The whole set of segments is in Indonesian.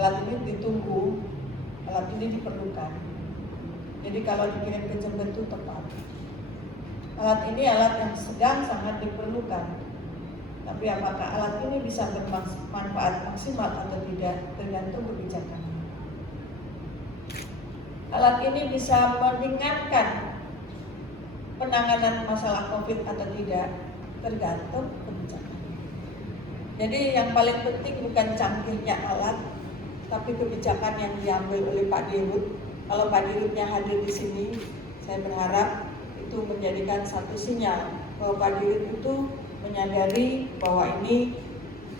alat ini ditunggu, alat ini diperlukan. Jadi kalau dikirim ke Jember itu tepat. Alat ini alat yang sedang sangat diperlukan. Tapi apakah alat ini bisa bermanfaat maksimal atau tidak tergantung kebijakan. Alat ini bisa meringankan penanganan masalah COVID atau tidak tergantung kebijakan. Jadi yang paling penting bukan canggihnya alat, tapi kebijakan yang diambil oleh Pak Dirut. Kalau Pak Dirutnya hadir di sini, saya berharap itu menjadikan satu sinyal bahwa Pak Dirut itu menyadari bahwa ini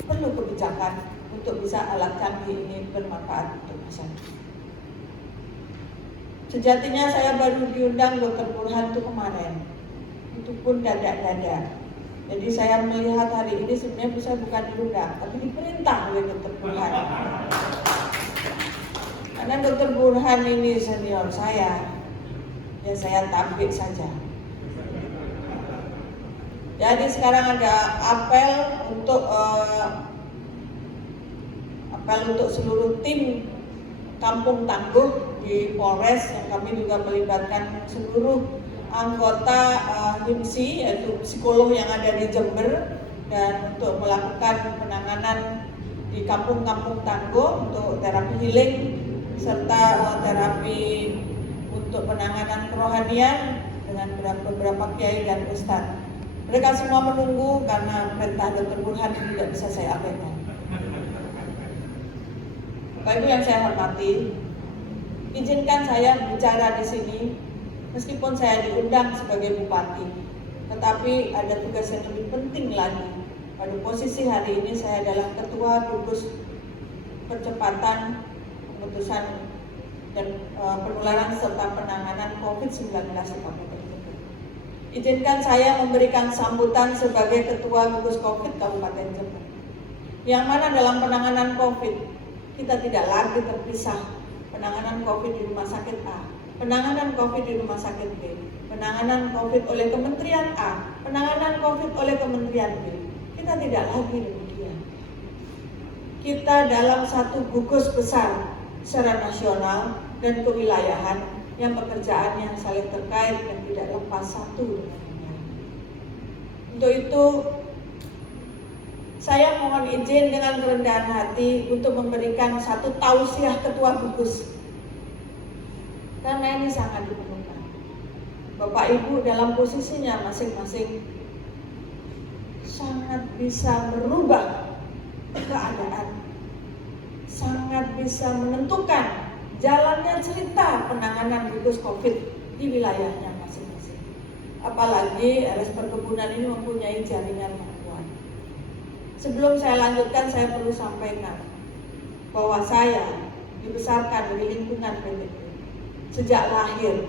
perlu kebijakan untuk bisa alat canggih ini bermanfaat untuk masyarakat. Sejatinya saya baru diundang Dr. Burhan itu kemarin, itu pun dadak-dadak. Jadi saya melihat hari ini sebenarnya bisa bukan diundang, tapi diperintah oleh Dr. Burhan. Karena Dr. Burhan ini senior saya, ya saya tampik saja. Jadi sekarang ada apel untuk seluruh tim Kampung Tangguh di Polres, yang kami juga melibatkan seluruh anggota HIMSI, yaitu psikolog yang ada di Jember, dan untuk melakukan penanganan di kampung-kampung Tangguh untuk terapi healing serta terapi untuk penanganan kerohanian dengan beberapa kiai dan ustadz. Mereka semua menunggu karena perintah Dr. Burhan tidak bisa saya abaikan. Bapak Ibu yang saya hormati, izinkan saya bicara di sini meskipun saya diundang sebagai bupati, tetapi ada tugas yang lebih penting lagi. Pada posisi hari ini saya adalah Ketua Gugus Percepatan Pemutusan dan Penularan serta Penanganan COVID-19 di Kabupaten. Izinkan saya memberikan sambutan sebagai Ketua Gugus COVID Kabupaten Jember. Yang mana dalam penanganan COVID, kita tidak lagi terpisah. Penanganan COVID di rumah sakit A, penanganan COVID di rumah sakit B, penanganan COVID oleh Kementerian A, penanganan COVID oleh Kementerian B. Kita tidak lagi demikian. Kita dalam satu gugus besar secara nasional dan kewilayahan yang pekerjaannya saling terkait dan tidak lepas satu dengan yang lain. Untuk itu, saya mohon izin dengan kerendahan hati untuk memberikan satu tausiah ketua gugus, karena ini sangat diperlukan. Bapak Ibu dalam posisinya masing-masing sangat bisa merubah keadaan, sangat bisa menentukan jalannya cerita penanganan gugus COVID di wilayahnya masing-masing. Apalagi RS Perkebunan ini mempunyai jaringan yang kuat. Sebelum saya lanjutkan, saya perlu sampaikan bahwa saya dibesarkan di lingkungan PTP. Sejak lahir,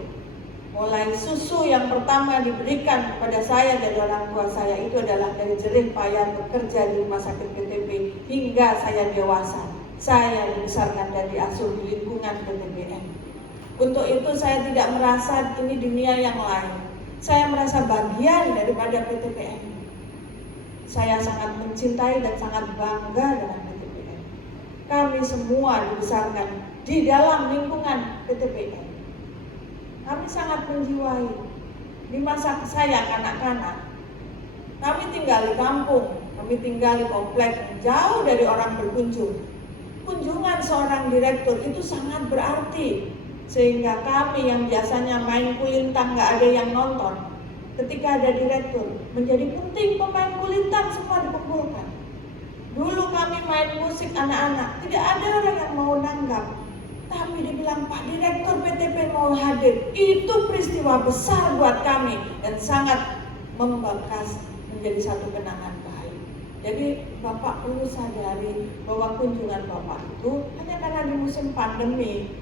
mulai susu yang pertama diberikan kepada saya dari orang tua saya itu adalah dari jerih payah bekerja di rumah sakit PTP hingga saya dewasa. Saya dibesarkan dan diasuh di lingkungan PTPN. Untuk itu saya tidak merasa ini dunia yang lain. Saya merasa bagian daripada PTPN. Saya sangat mencintai dan sangat bangga dengan PTPN. Kami semua dibesarkan di dalam lingkungan PTPN. Kami sangat menjiwai. Di masa saya kanak-kanak, kami tinggal di kampung, kami tinggal di komplek jauh dari orang berkunjung. Kunjungan seorang direktur itu sangat berarti, sehingga kami yang biasanya main kulintang nggak ada yang nonton, ketika ada direktur menjadi penting. Pemain kulintang semua dikumpulkan. Dulu kami main musik anak-anak, tidak ada orang yang mau nanggap, tapi dibilang Pak Direktur PTP mau hadir. Itu peristiwa besar buat kami dan sangat membekas menjadi satu kenangan baik. Jadi Bapak perlu sadari bahwa kunjungan Bapak itu hanya karena di musim pandemi,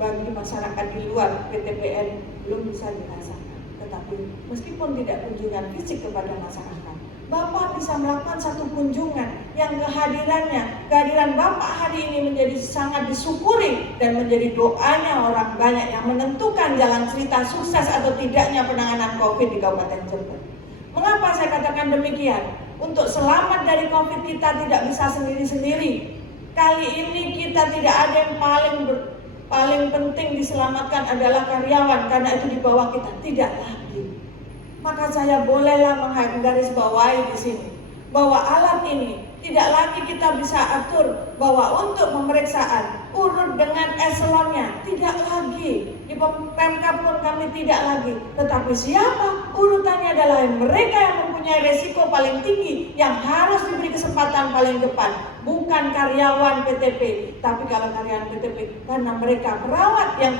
bagi masyarakat di luar PTPN belum bisa dirasakan. Tetapi meskipun tidak kunjungan fisik kepada masyarakat, Bapak bisa melakukan satu kunjungan yang kehadiran Bapak hari ini menjadi sangat disyukuri dan menjadi doanya orang banyak yang menentukan jalan cerita sukses atau tidaknya penanganan COVID di Kabupaten Jember. Mengapa saya katakan demikian? Untuk selamat dari COVID kita tidak bisa sendiri-sendiri. Kali ini kita tidak ada yang paling penting diselamatkan adalah karyawan, karena itu di bawah kita, tidak lagi. Maka saya bolehlah menggarisbawahi di sini bahwa alat ini tidak lagi kita bisa atur bahwa untuk pemeriksaan urut dengan eselonnya, tidak lagi. Di Pemkab pun kami tidak lagi. Tetapi siapa? Urutannya adalah mereka yang mempunyai resiko paling tinggi, yang harus diberi kesempatan paling depan. Bukan karyawan PTP, tapi kalau karyawan PTP karena mereka perawat yang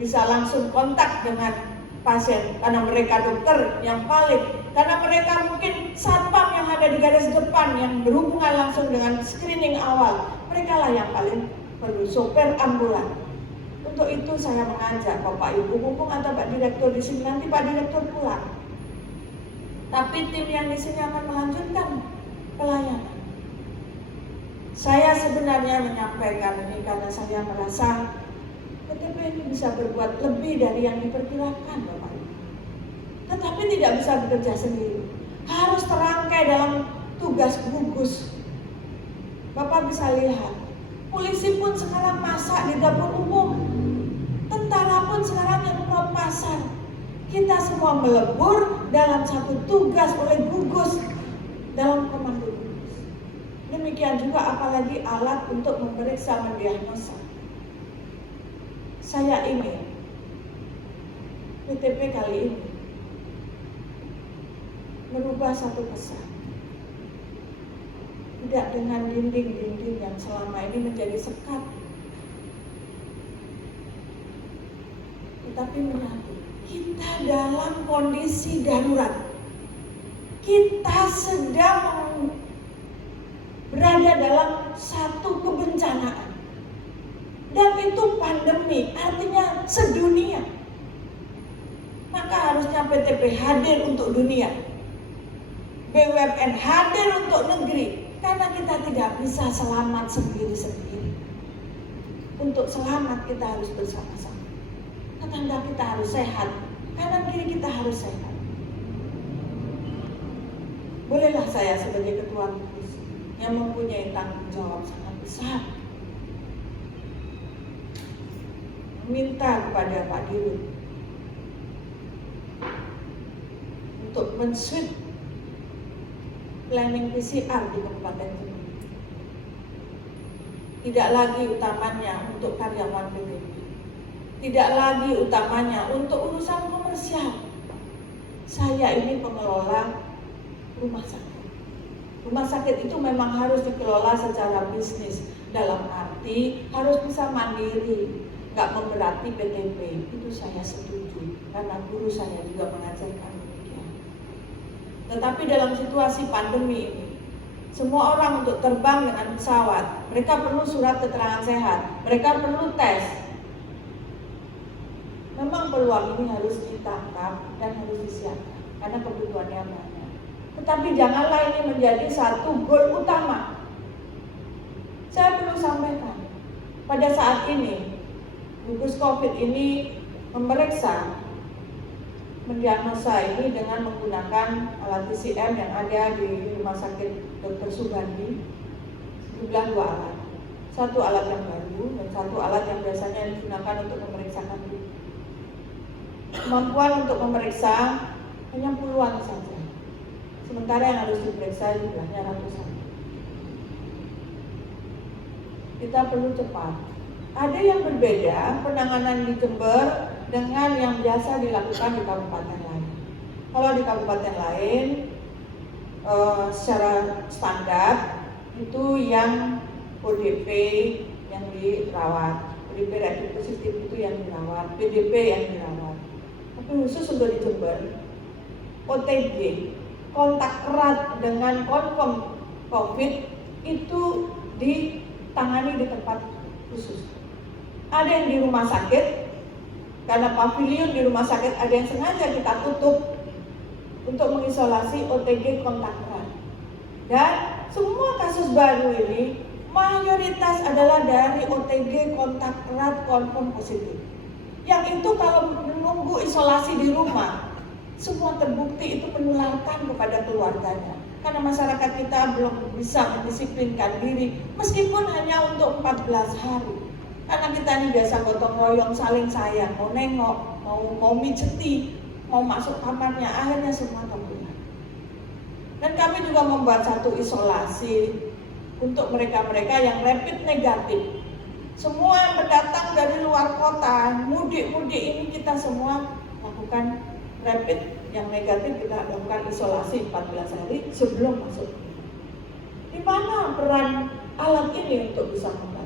bisa langsung kontak dengan pasien, karena mereka dokter yang paling, karena mereka mungkin satpam yang ada di garis depan yang berhubungan langsung dengan screening awal, mereka lah yang paling perlu, sopir ambulan. Untuk itu saya mengajak Bapak Ibu, mumpung atau Pak Direktur di sini, nanti Pak Direktur pulang, tapi tim yang di sini akan melanjutkan pelayanan. Saya sebenarnya menyampaikan ini karena saya merasa PTP ini bisa berbuat lebih dari yang diperkirakan, Bapak Ibu. Tetapi tidak bisa bekerja sendiri, harus terangkai dalam tugas gugus. Bapak bisa lihat, polisi pun sekarang masak di dapur umum, tentara pun sekarang yang ke pasar. Kita semua melebur dalam satu tugas oleh gugus dalam komando gugus. Demikian juga apalagi alat untuk memeriksa, mendiagnosa. Saya ingin PTP kali ini merubah satu pesan. Tidak dengan dinding-dinding yang selama ini menjadi sekat, tetapi menyatu. Kita dalam kondisi darurat. Kita sedang berada dalam satu kebencanaan. Dan itu pandemi, artinya sedunia. Maka harusnya PTP hadir untuk dunia, BUMN hadir untuk negeri, karena kita tidak bisa selamat sendiri-sendiri. Untuk selamat kita harus bersama-sama. Tetangga kita harus sehat, kanan kiri kita harus sehat. Bolehlah saya sebagai ketua gugus yang mempunyai tanggung jawab sangat besar minta kepada Pak Dirut untuk men-switch planning PCR di Kabupaten Jember. Tidak lagi utamanya untuk karyawan PTP, tidak lagi utamanya untuk urusan komersial. Saya ini pengelola rumah sakit. Rumah sakit itu memang harus dikelola secara bisnis, dalam arti harus bisa mandiri, nggak memberati PTP. Itu saya setuju, karena guru saya juga mengajarkan demikian. Tetapi dalam situasi pandemi ini, semua orang untuk terbang dengan pesawat, mereka perlu surat keterangan sehat, mereka perlu tes. Memang peluang ini harus ditangkap dan harus disiapkan, karena kebutuhannya banyak. Tetapi janganlah ini menjadi satu goal utama. Saya perlu sampaikan, pada saat ini gugus COVID ini memeriksa, mendiagnosa ini dengan menggunakan alat PCR yang ada di Rumah Sakit Dr. Sugandi, jumlah 2 alat. Satu alat yang baru dan satu alat yang biasanya digunakan untuk memeriksakan tubuh. Kemampuan untuk memeriksa hanya puluhan saja, sementara yang harus diperiksa jumlahnya ratusan. Kita perlu cepat. Ada yang berbeda penanganan di Jember dengan yang biasa dilakukan di kabupaten lain. Kalau di kabupaten lain secara standar itu yang ODP yang dirawat, ODP reaktif positif itu yang dirawat, PDP yang dirawat. Tapi khusus untuk di Jember, OTG, kontak erat dengan confirm COVID itu ditangani di tempat khusus. Ada yang di rumah sakit, karena pavilion di rumah sakit ada yang sengaja kita tutup untuk mengisolasi OTG kontak erat. Dan semua kasus baru ini mayoritas adalah dari OTG kontak erat confirm positif. Yang itu kalau menunggu isolasi di rumah, semua terbukti itu menularkan kepada keluarganya. karena masyarakat kita belum bisa mendisiplinkan diri meskipun hanya untuk 14 hari. Karena kita ini biasa gotong royong, saling sayang, mau nengok, mau mijeti, mau masuk kamarnya, akhirnya semua terbuka. Dan kami juga membuat satu isolasi untuk mereka-mereka yang rapid negatif. Semua yang berdatang dari luar kota, mudik-mudik ini kita semua lakukan rapid yang negatif, kita lakukan isolasi 14 hari sebelum masuk. Di mana peran alat ini untuk bisa membantu?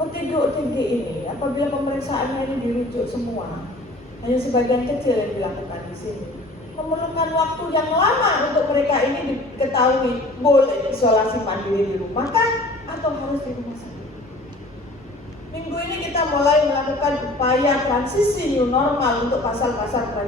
OTG ini, apabila pemeriksaannya ini dirujuk semua, hanya sebagian kecil yang dilakukan di sini, memerlukan waktu yang lama untuk mereka ini diketahui boleh isolasi mandiri di rumah kan atau harus di rumah sakit. Minggu ini kita mulai melakukan upaya transisi new normal untuk pasal-pasal